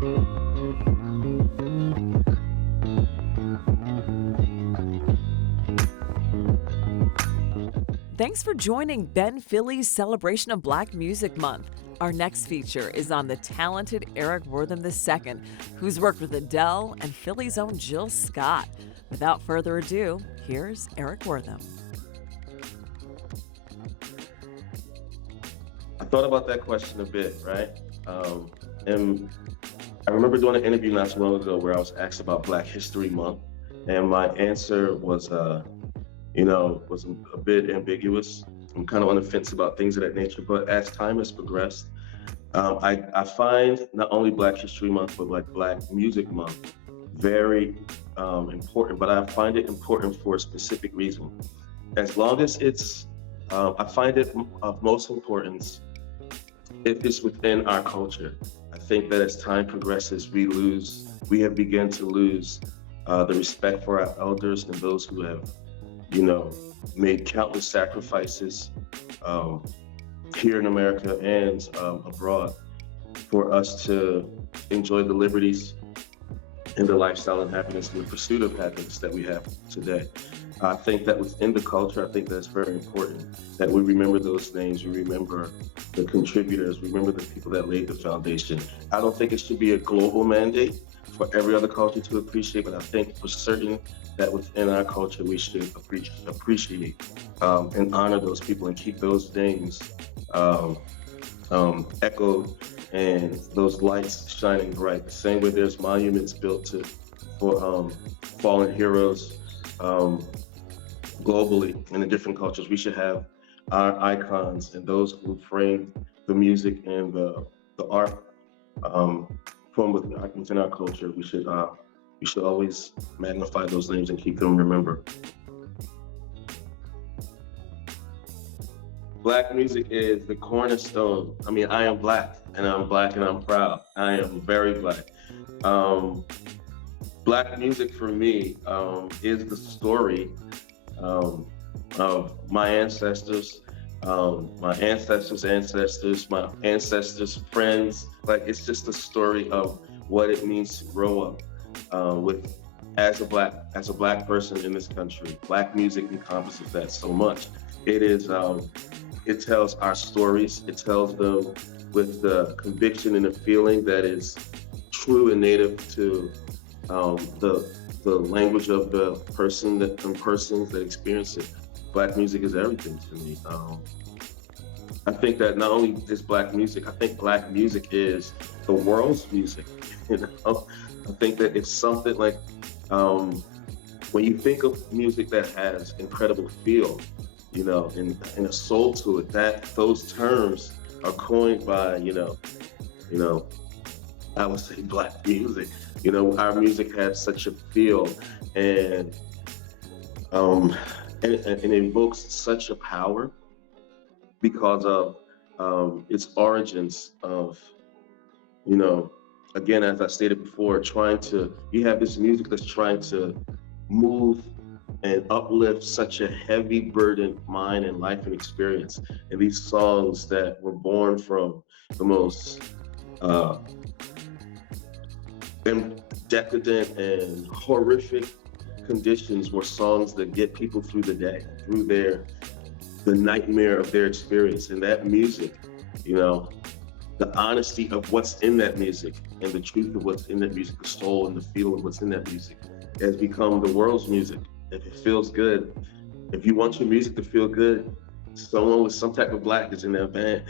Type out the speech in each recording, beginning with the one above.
Thanks for joining Ben Philly's celebration of Black Music Month. Our next feature is on the talented Eric Worthman II, who's worked with Adele and Philly's own Jill Scott. Without further ado, here's Eric Worthman. I thought about that question a bit, right? And I remember doing an interview not too long ago where I was asked about Black History Month, and my answer was a bit ambiguous. I'm kind of on the fence about things of that nature, but as time has progressed, I find not only Black History Month, but like Black Music Month very important, but I find it important for a specific reason. As long as I find it of most importance if it's within our culture. I think that as time progresses, we have begun to lose the respect for our elders and those who have made countless sacrifices here in America and abroad for us to enjoy the liberties and the lifestyle and happiness and the pursuit of happiness that we have today. I think that within the culture, I think that's very important that we remember those names, we remember the contributors, remember the people that laid the foundation. I don't think it should be a global mandate for every other culture to appreciate, but I think for certain that within our culture, we should appreciate and honor those people and keep those names echoed and those lights shining bright. The same way there's monuments built for fallen heroes globally and in different cultures, we should have our icons and those who framed the music and the art from within our culture. We should always magnify those names and keep them remembered. Black music is the cornerstone. I mean, I am Black and I'm proud. I am very Black. Black music for me is the story of my ancestors, my ancestors' friends. Like, it's just a story of what it means to grow up as a black person in this country. Black music encompasses that so much. It tells our stories. It tells them with the conviction and the feeling that is true and native to the language of the persons that experience it. Black music is everything to me. I think that not only is Black music, I think Black music is the world's music. I think that it's something like when you think of music that has incredible feel, and a soul to it, that those terms are coined by, I would say Black music. Our music has such a feel and it invokes such a power because of its origins of, again, as I stated before, you have this music that's trying to move and uplift such a heavy burdened mind and life and experience. And these songs that were born from the most decadent and horrific conditions were songs that get people through the day, through the nightmare of their experience. And that music, the honesty of what's in that music and the truth of what's in that music, the soul and the feel of what's in that music has become the world's music. If it feels good, if you want your music to feel good, someone with some type of Black is in that band.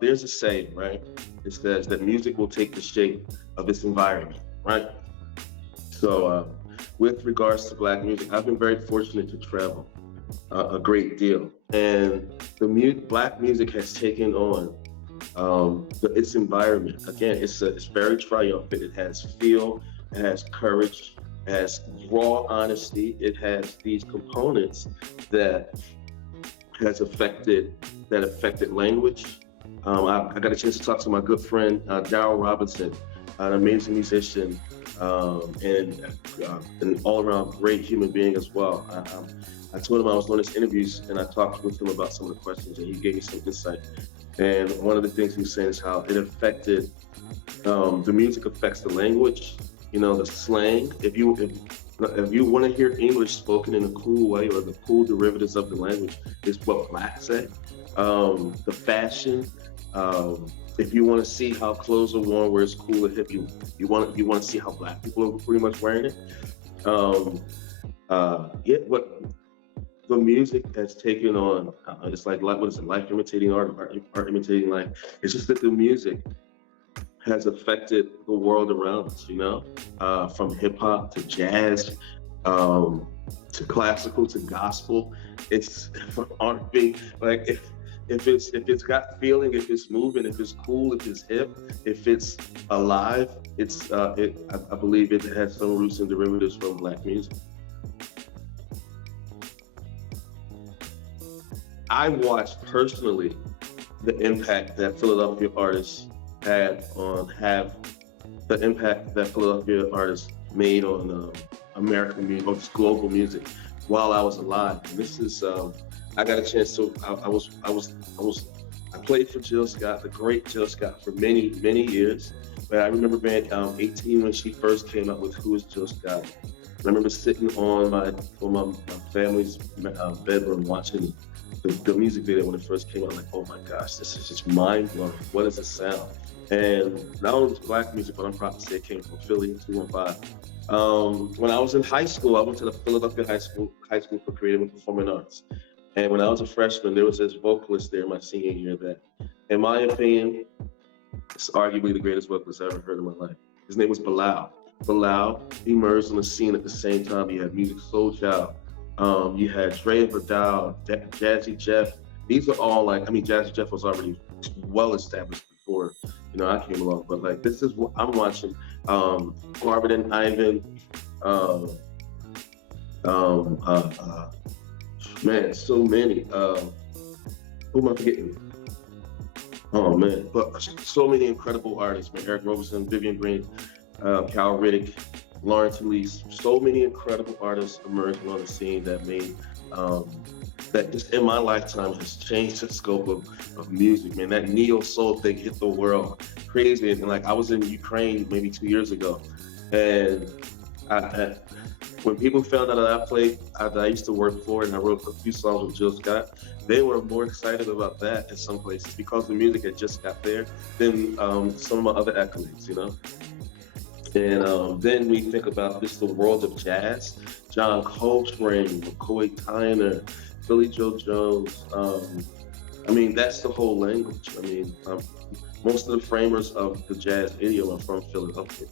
There's a saying, right? It says that music will take the shape of its environment, right? So with regards to Black music, I've been very fortunate to travel a great deal. And Black music has taken on its environment. Again, it's very triumphant. It has feel, it has courage, it has raw honesty. It has these components that affected language. I got a chance to talk to my good friend, Darryl Robinson, an amazing musician and an all-around great human being as well. I told him I was doing this interviews and I talked with him about some of the questions and he gave me some insight. And one of the things he was saying is how it affected the music affects the language, the slang. If you want to hear English spoken in a cool way or the cool derivatives of the language, is what Black say. The fashion. If you want to see how clothes are worn, where it's cool and hip, you want to see how Black people are pretty much wearing it. Yeah, what the music has taken on, it's like what is it? Life imitating art, art imitating life. It's just that the music has affected the world around us, from hip hop to jazz, um, to classical to gospel. It's from R&B. Like if it's got feeling, if it's moving, if it's cool, if it's hip, if it's alive, I believe it has some roots and derivatives from Black music. I watched personally the impact that Philadelphia artists have the impact that Philadelphia artists made on American music, or just global music, while I was alive. And this is, I got a chance to. I played for Jill Scott, the great Jill Scott, for many many years. But I remember being 18 when she first came out with "Who Is Jill Scott." I remember sitting on my family's bedroom watching the music video when it first came out. Like, oh my gosh, this is just mind blowing. What is this sound? And not only Black music, but I'm proud to say it came from Philly 215. When I was in high school, I went to the Philadelphia High School for Creative and Performing Arts. And when I was a freshman, there was this vocalist there my senior year that, in my opinion, is arguably the greatest vocalist I ever heard in my life. His name was Bilal. Bilal emerged on the scene at the same time. You had Music Soul Child. You had Dre and Vidal, Jazzy Jeff. These are all Jazzy Jeff was already well established before, I came along. But like, this is what I'm watching. Marvin and Ivan, man, so many. Who am I forgetting? Oh man, but so many incredible artists, man. Eric Roberson, Vivian Green, Cal Riddick, Lawrence Elise. So many incredible artists emerging on the scene that made that just in my lifetime has changed the scope of music, man. That neo soul thing hit the world crazy. And like, I was in Ukraine maybe 2 years ago, and I when people found out that I used to work for and I wrote a few songs with Jill Scott, they were more excited about that in some places because the music had just got there than some of my other accolades, And then we think about the world of jazz: John Coltrane, McCoy Tyner, Billy Joe Jones. That's the whole language. Most of the framers of the jazz idiom are from Philadelphia.